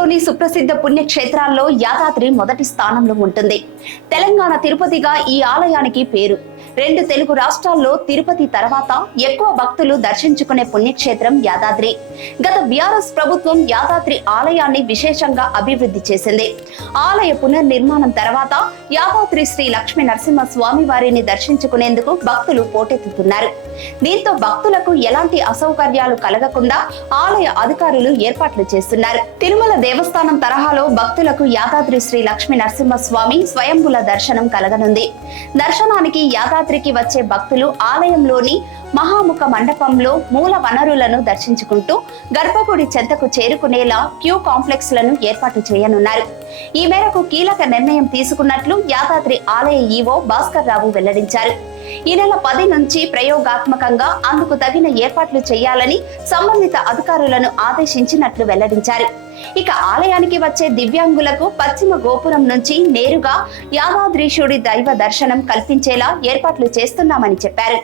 దేశంలోని సుప్రసిద్ధ పుణ్యక్షేత్రాల్లో యాదాద్రి మొదటి స్థానంలో ఉంటుంది. తెలంగాణ తిరుపతిగా ఈ ఆలయానికి పేరు. రెండు తెలుగు రాష్ట్రాల్లో తిరుపతి తర్వాత ఎక్కువ భక్తులు దర్శించుకునే పుణ్యక్షేత్రం యాదాద్రి. గత బీఆర్ఎస్ ప్రభుత్వం యాదాద్రి ఆలయాన్ని విశేషంగా అభివృద్ధి చేసింది. ఆలయ పునర్నిర్మాణం తర్వాత యాదాద్రి శ్రీ లక్ష్మీ నరసింహ స్వామి వారిని దర్శించుకునేందుకు భక్తులు పోటెత్తుతున్నారు. దీంతో భక్తులకు ఎలాంటి అసౌకర్యాలు కలగకుండా ఆలయ అధికారులు ఏర్పాట్లు చేస్తున్నారు. తిరుమల దేవస్థానం తరహాలో భక్తులకు యాదాద్రి శ్రీ లక్ష్మీ నరసింహ స్వామి స్వయంభుల దర్శనం కలగనుంది. దర్శనానికి శివరాత్రికి వచ్చే భక్తులు ఆలయంలోని మహాముఖ మండపంలో మూల వనరులను దర్శించుకుంటూ గర్భగుడి చెంతకు చేరుకునేలా క్యూ కాంప్లెక్స్లను ఏర్పాటు చేయనున్నారు. ఈ మేరకు కీలక నిర్ణయం తీసుకున్నట్లు యాదాద్రి ఆలయ ఈవో భాస్కర్ రావు వెల్లడించారు. ఈ నెల పది నుంచి ప్రయోగాత్మకంగా అందుకు తగిన ఏర్పాట్లు చేయాలని సంబంధిత అధికారులను ఆదేశించినట్లు వెల్లడించారు. ఇక ఆలయానికి వచ్చే దివ్యాంగులకు పశ్చిమ గోపురం నుంచి నేరుగా యాదాద్రీశుడి దైవ దర్శనం కల్పించేలా ఏర్పాట్లు చేస్తున్నామని చెప్పారు.